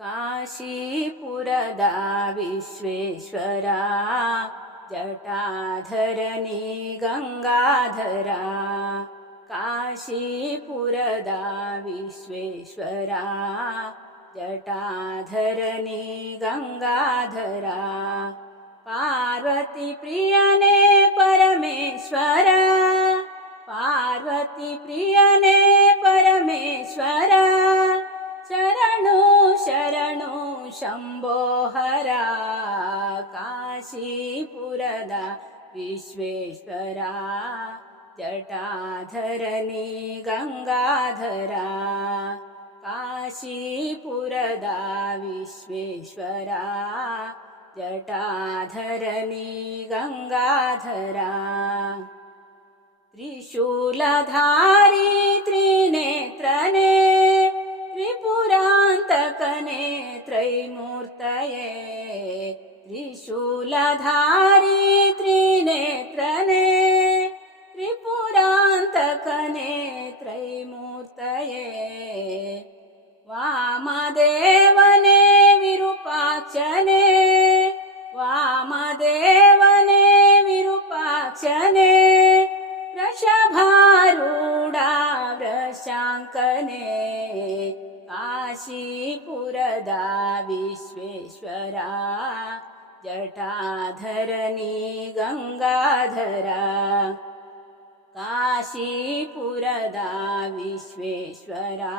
काशीपुरदा विश्वेश्वरा जटाधरणी गङ्गाधरा काशीपुरदा विश्वेश्वरा जटाधरणी गङ्गाधरा पार्वतीप्रियने परमेश्वर पार्वतीप्रियने परमेश्वर शम्भो हरा काशीपुरदा विश्वेश्वरा जटाधरणी गङ्गाधरा काशीपुरदा विश्वेश्वरा जटाधरणी गङ्गाधरा त्रिशूलधारी काशीपुरदा विश्वेश्वरा जटाधरणी गङ्गाधरा। काशीपुरदा विश्वेश्वरा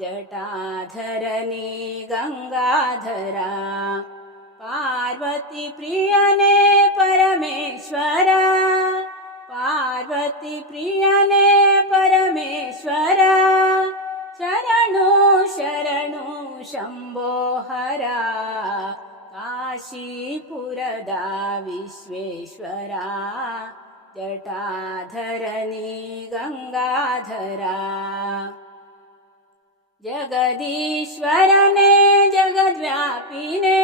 जटाधरणी गङ्गाधरा। पार्वतीप्रियने परमेश्वरा पार्वतीप्रियने शम्भो हरा काशीपुरदा विश्वेश्वरा जटाधरणी गङ्गाधरा जगदीश्वरने जगद्व्यापिने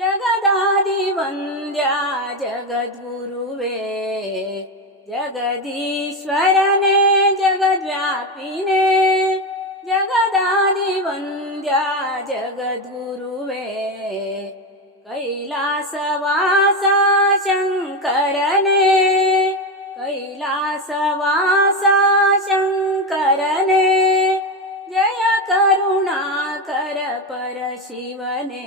जगदादिवन्द्या जगद्गुरुवे। जगदीश्वरने जगद्व्यापिने जगदादिवन्द्या जगद्गुरुवे। कैलासवासा शङ्करने कैलासवासा शङ्करने जय करुणाकर परशिवने।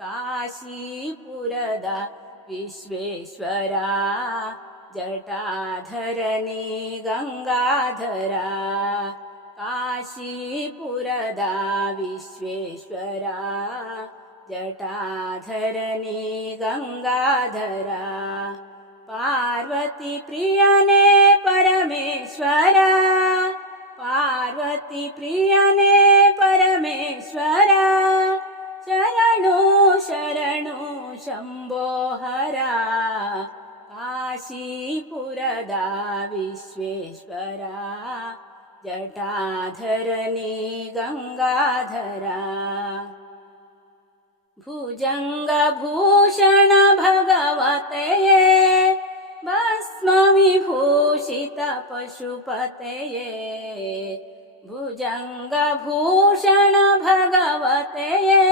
काशीपुरदा विश्वेश्वरा। जटाधरणी गङ्गाधरा काशीपुरदा विश्वेश्वरा जटाधरणी गङ्गाधरा पार्वतीप्रियने परमेश्वरा पार्वतीप्रियने परमेश्वरा शरणो शरणो शम्भो हरा काशीपुरदा विश्वेश्वरा जटाधरणी गङ्गाधरा भुजङ्गभूषण भगवतये भस्मविभूषित पशुपतये भुजङ्गभूषण भगवतये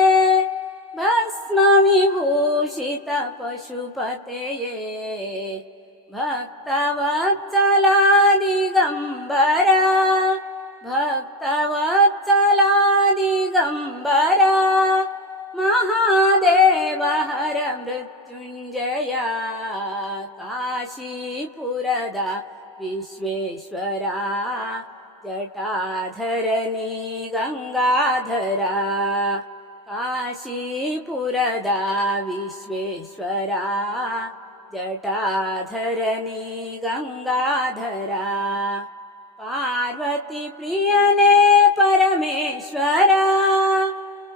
भस्मविभूषित पशुपतये भक्तवत्सलादिगम्बरा भक्तवत्सलादिगम्बरा महादेव हर मृत्युञ्जया काशीपुरदा विश्वेश्वरा जटाधरणी गङ्गाधरा काशीपुरदा विश्वेश्वरा जटाधरणी गङ्गाधरा पार्वतीप्रियने परमेश्वरा।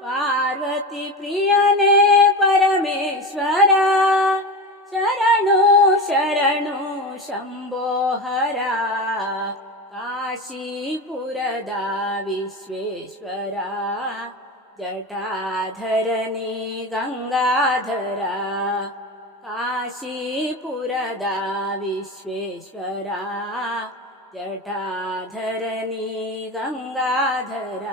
पार्वतीप्रियने परमेश्वरा। शरणो शरणो शम्भो हरा। काशीपुरदा विश्वेश्वरा। जटाधरणी गङ्गाधरा काशीपुरदा विश्वेश्वरा ജടാധരണി ഗംഗാധര.